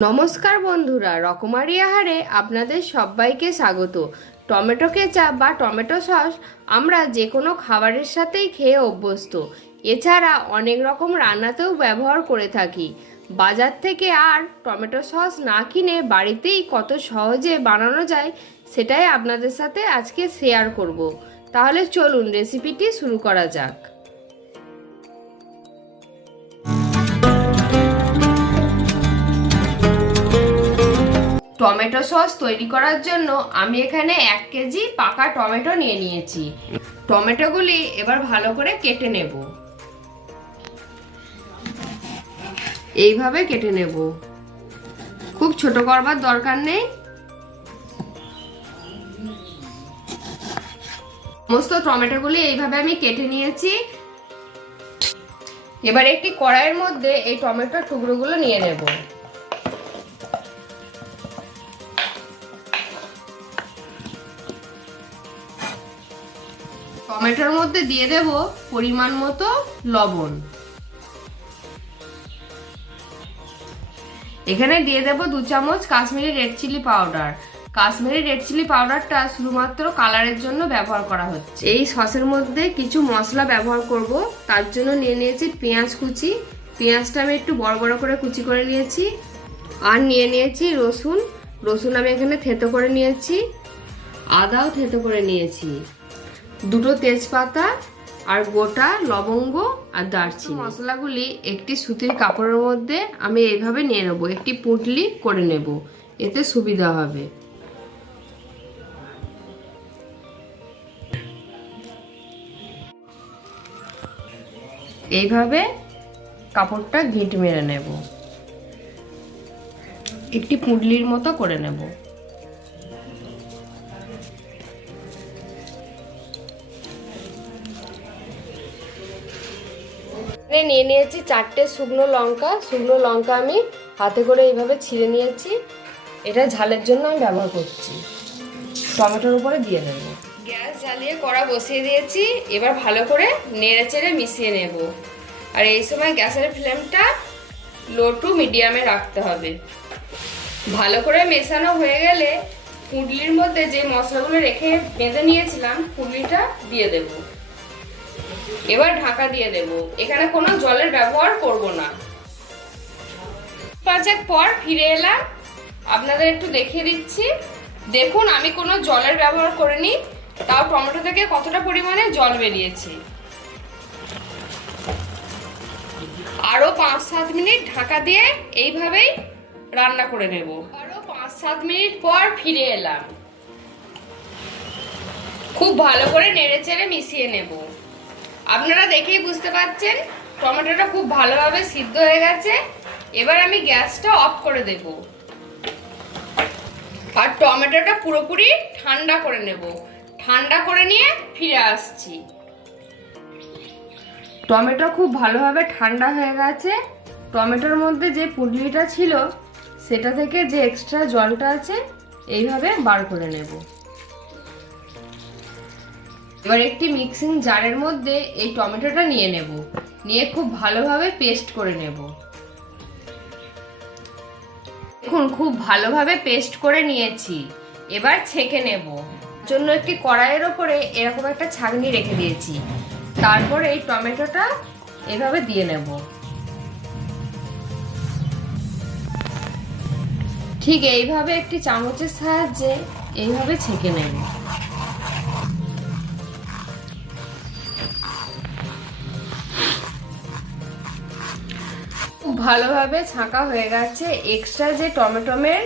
নমস্কার বন্ধুরা, রকমারি আহারে আপনাদের সবাইকে স্বাগত। টমেটো কেচাপ বা টমেটো সস আমরা যে কোনো খাবারের সাথেই খেয়ে অভ্যস্ত। এছাড়া অনেক রকম রান্নাতেও ব্যবহার করে থাকি। বাজার থেকে আর টমেটো সস না কিনে বাড়িতেই কত সহজে বানানো যায় সেটাই আপনাদের সাথে আজকে শেয়ার করব। তাহলে চলুন রেসিপিটি শুরু করা যাক। টমেটো সস তৈরি করার জন্য আমি এখানে 1 কেজি পাকা টমেটো নিয়ে নিয়েছি। টমেটোগুলি এবার ভালো করে কেটে নেব। এইভাবে কেটে নেব, খুব ছোট করবার দরকার নেই। সমস্ত টমেটোগুলি এইভাবে আমি কেটে নিয়েছি। এবার একটি কড়াইয়ের মধ্যে এই টমেটোর টুকরোগুলো নিয়ে নেব। টমেটোর মধ্যে দিয়ে দেব পরিমাণ মতো লবণ। এখানে দিয়ে দেব 2 চামচ Kashmiri red chilli powder. Kashmiri red chilli পাউডারটা শুধুমাত্র কালারের জন্য ব্যবহার করা হচ্ছে। এই সসের মধ্যে কিছু মশলা ব্যবহার করব, তার জন্য নিয়ে নিয়েছি পেঁয়াজ কুচি। পেঁয়াজটা আমি একটু বড় বড় করে কুচি করে নিয়েছি। আর নিয়ে নিয়েছি রসুন। রসুন আমি এখানে থেতো করে নিয়েছি। আদাও থেতো করে নিয়েছি। 2টো তেজপাতা আর গোটা লবঙ্গ আর দারচিনি। মশলাগুলি একটি সুতির কাপড়ের মধ্যে আমি এইভাবে নিয়ে নেব, একটি পুঁটলি করে নেব, এতে সুবিধা হবে। এইভাবে কাপড়টা গিঁট মেরে নেব, একটি পুঁটলির মতো করে নেব। নিয়ে নিয়েছি 4টে শুকনো লঙ্কা। শুকনো লঙ্কা আমি হাতে করে এইভাবে ছিঁড়ে নিয়েছি। এটা ঝালের জন্য আমি ব্যবহার করছি। টমেটোর উপরে দিয়ে দেব। গ্যাস জ্বালিয়ে কড়া বসিয়ে দিয়েছি। এবার ভালো করে নেড়ে চেড়ে মিশিয়ে নেব। আর এই সময় গ্যাসের ফ্লেমটা লো টু মিডিয়ামে রাখতে হবে। ভালো করে মেশানো হয়ে গেলে পুঁটলির মধ্যে যে মশলাগুলো রেখে বেঁধে নিয়েছিলাম পুঁটলিটা দিয়ে দেব। এবার ঢাকা দিয়ে দেব। এখানে কোনো জলের ব্যবহার করব না। 5 পর ফিরে এলাম, আপনাদের একটু দেখিয়ে দিচ্ছি। দেখুন আমি কোনো জলের ব্যবহার করিনি, তাও টমেটো থেকে কতটা পরিমাণে জল বেরিয়েছে। আরো 5-7 মিনিট ঢাকা দিয়ে এইভাবেই রান্না করে নেব। আরো 5-7 মিনিট পর ফিরে এলাম। খুব ভালো করে নেড়ে চেড়ে মিশিয়ে নেব। আপনারা দেখেই বুঝতে পারছেন টমেটোটা খুব ভালোভাবে সিদ্ধ হয়ে গেছে। এবার আমি গ্যাসটা অফ করে দেব আর টমেটোটা পুরোপুরি ঠান্ডা করে নেব। ঠান্ডা করে নিয়ে ফিরে আসছি। টমেটো খুব ভালোভাবে ঠান্ডা হয়ে গেছে। টমেটোর মধ্যে যে পুঁটলিটা ছিল সেটা থেকে যে এক্সট্রা জলটা আছে এইভাবে বার করে নেব। এবার একটি মিক্সিং জারের মধ্যে এই টমেটোটা নিয়ে নেব, নিয়ে খুব ভালোভাবে পেস্ট করে নেব। দেখুন খুব ভালোভাবে পেস্ট করে নিয়েছি। এবার ছেঁকে নেব। জন্য একটি কড়াইয়ের ওপরে এরকম একটা ছাঁকনি রেখে দিয়েছি। তারপর এই টমেটোটা এভাবে দিয়ে নেব। ঠিক এইভাবে একটি চামচের সাহায্যে এইভাবে ছেঁকে নেব। ভালোভাবে ছাঁকা হয়ে গেছে। এক্সট্রা যে টমেটোমের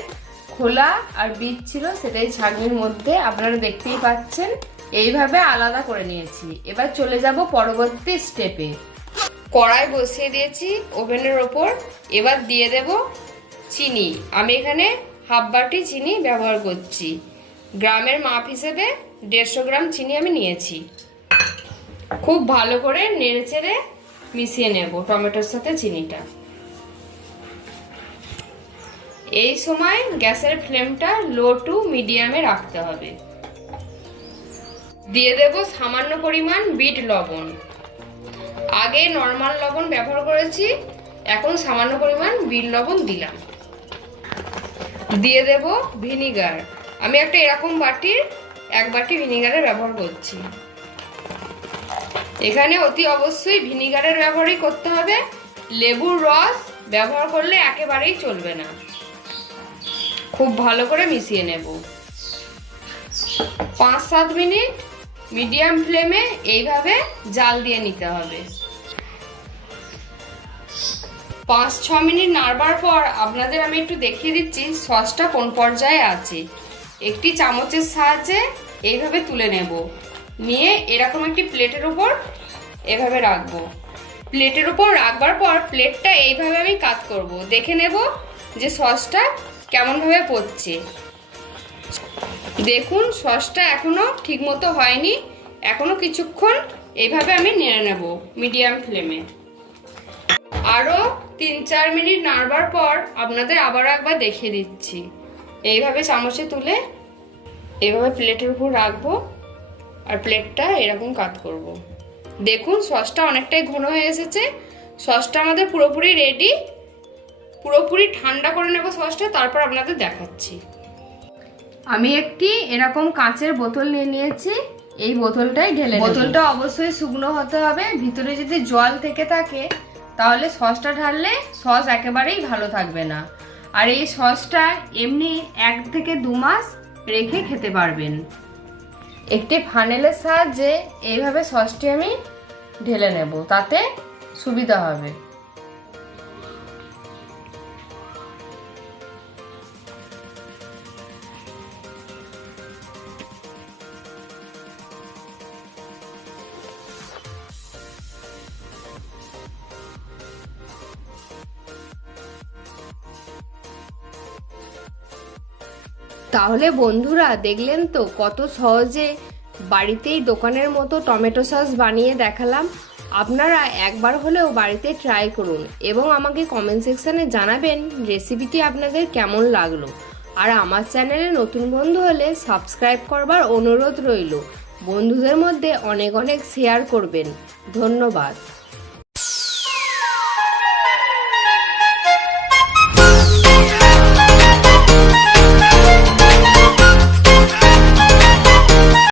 খোলা আর বীজ ছিল সেটাই ছাঁকনির মধ্যে আপনারা দেখতেই পাচ্ছেন। এইভাবে আলাদা করে নিয়েছি। এবার চলে যাব পরবর্তী স্টেপে। কড়াই বসিয়ে দিয়েছি ওভেনের ওপর। এবার দিয়ে দেব চিনি। আমি এখানে হাফ বাটি চিনি ব্যবহার করছি। গ্রামের মাপ হিসেবে 150 গ্রাম চিনি আমি নিয়েছি। খুব ভালো করে নেড়ে চেড়ে মিশিয়ে নেব টমেটোর সাথে চিনিটা। এই সময় গ্যাসের ফ্লেমটা লো টু মিডিয়ামে রাখতে হবে। দিয়ে দেব সামান্য পরিমাণ বিট লবণ। আগে নরমাল লবণ ব্যবহার করেছি, এখন সামান্য পরিমাণ বিট লবণ দিলাম। দিয়ে দেব ভিনিগার। আমি একটা এরকম বাটির 1 বাটি ভিনিগারের ব্যবহার করছি। এখানে অতি অবশ্যই ভিনিগারের ব্যবহারই করতে হবে, লেবুর রস ব্যবহার করলে একেবারেই চলবে না। খুব ভালো করে মিশিয়ে নেব। 5-7 মিনিট মিডিয়াম ফ্লেমে এইভাবে জাল দিয়ে নিতে হবে। 5-6 মিনিট নাড়বার পর আপনাদের আমি একটু দেখিয়ে দিচ্ছি সসটা কোন পর্যায়ে আছে। একটি চামচের সাহায্যে এইভাবে তুলে নেব, নিয়ে এরকম একটি প্লেটের উপর এভাবে রাখবো। প্লেটের উপর রাখবার পর প্লেটটা এইভাবে আমি কাত করব, দেখে নেব যে সসটা কেমনভাবে পড়ছে। দেখুন সসটা এখনো ঠিকমতো হয়নি, এখনো কিছুক্ষণ এইভাবে আমি নেড়ে নেব মিডিয়াম ফ্লেমে। আরও 3-4 মিনিট নাড়বার পর আপনাদের আবারও একবার দেখিয়ে দিচ্ছি। এইভাবে চামচে তুলে এইভাবে প্লেটের উপর রাখবো আর প্লেটটা এরকম কাত করব। দেখুন সসটা অনেকটাই ঘন হয়ে এসেছে। সসটা আমাদের পুরোপুরি রেডি। পুরোপুরি ঠান্ডা করে নেব সসটা, তারপর আপনাদের দেখাচ্ছি। আমি একটি এরকম কাঁচের বোতল নিয়ে নিয়েছি, এই বোতলটাই ঢেলে নেব। বোতলটা অবশ্যই শুকনো হতে হবে। ভিতরে যদি জল থেকে থাকে তাহলে সসটা ঢাললে সস একেবারেই ভালো থাকবে না। আর এই সসটা এমনি 1 থেকে 2 মাস রেখে খেতে পারবেন। একটি ফানেলের সাহায্যে এইভাবে সসটি আমি ঢেলে নেব, তাতে সুবিধা হবে। তাহলে বন্ধুরা দেখলেন তো কত সহজে বাড়িতেই দোকানের মতো টমেটো সস বানিয়ে দেখালাম। আপনারা একবার হলেও বাড়িতে ট্রাই করুন এবং আমাকে কমেন্ট সেকশানে জানাবেন রেসিপিটি আপনাদের কেমন লাগলো। আর আমার চ্যানেলে নতুন বন্ধু হলে সাবস্ক্রাইব করবার অনুরোধ রইল। বন্ধুদের মধ্যে অনেক অনেক শেয়ার করবেন। ধন্যবাদ।